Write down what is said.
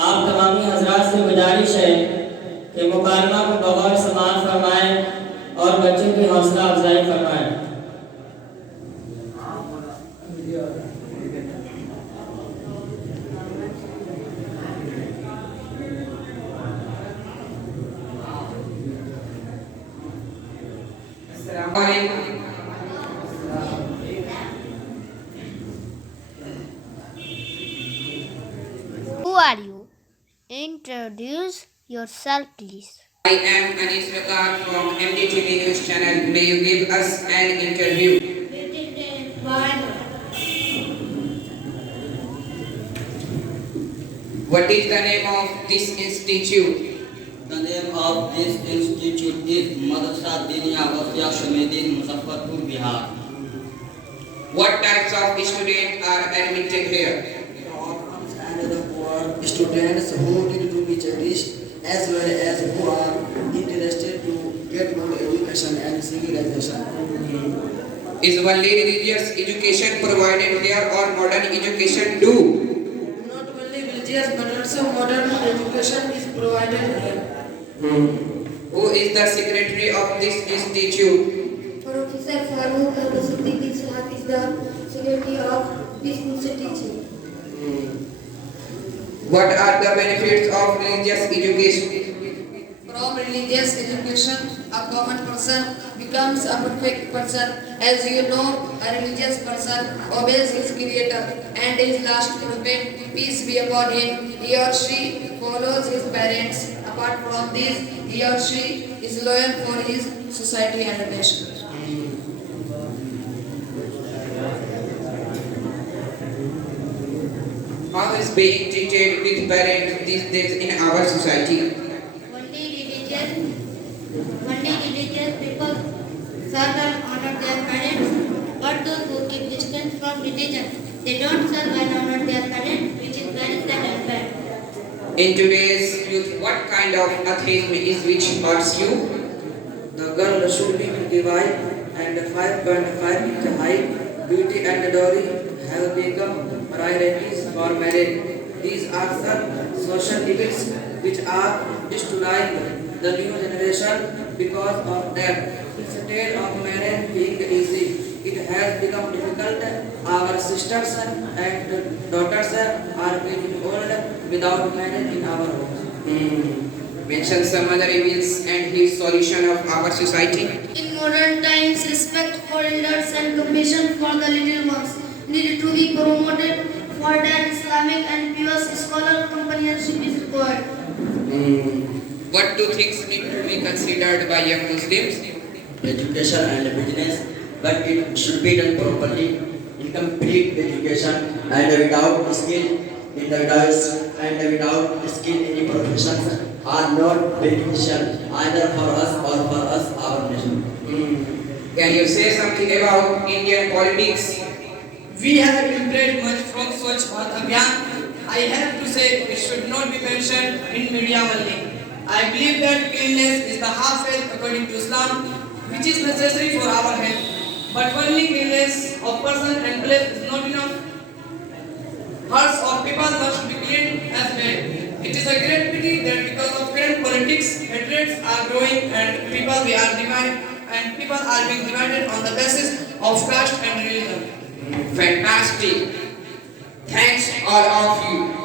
आप तमामी हजरात से गुजारिश है कि मुकालमा को बगौर समाअत फरमाएं और बच्चों की हौसला अफजाई फरमाएं। Who are you? Introduce yourself, please. I am Anis Rakar from MDTV News Channel. May you give us an interview? What is the name of this institute? The name of this institute is Madrasa Diniya Wasya Shumedin, Muzaffarpur, Bihar. What types of students are admitted here? The orphans and the poor students who need to be cherished, as well as who are interested to get good education and civilization. Is only religious education provided here or modern education too? Not only religious but also modern education is provided here. Who is the secretary of this institute? Professor Farooq Abdul Ishaq is the secretary of this institute. What are the benefits of religious education? From religious education, a common person becomes a perfect person. As you know, a religious person obeys his creator and his last prophet, peace be upon him. He or she follows his parents. Apart from this, he or she is loyal for his society and nation. How is being treated with parents these days in our society? Only religious people serve and honor their parents, but those who keep distance from religion, they don't serve and honor their parents, which is very sad and bad. In today's youth, what kind of atheism is which hurts you? The girl should be divine and 5.5 inch height, beauty and dowry have become priorities for marriage. These are some social evils which are destroying the new generation because of that. Instead of marriage being easy, it has become difficult. Our sisters and daughters are getting old without marriage in our homes. Mention some other evils and his solution of our society. In modern times, respect for elders and compassion for the little ones need to be promoted. For that, Islamic and pious scholar companionship is required. What two things need to be considered by young Muslims? Education and business, but it should be done properly. Incomplete education and without skill in the and without skill in the professions are not beneficial either for us or for us our nation. Can you say something about Indian politics? We have improved much from Swachh Bharat Abhiyan. I have to say it should not be mentioned in media only. I believe that cleanliness is the half health according to Islam, which is necessary for our health. But only cleanliness of person and place is not enough. Hearts of people must be clean as well. It is a great pity that because of current politics, hatreds are growing and people are being divided on the basis of caste and religion. Fantastic. Thanks all of you.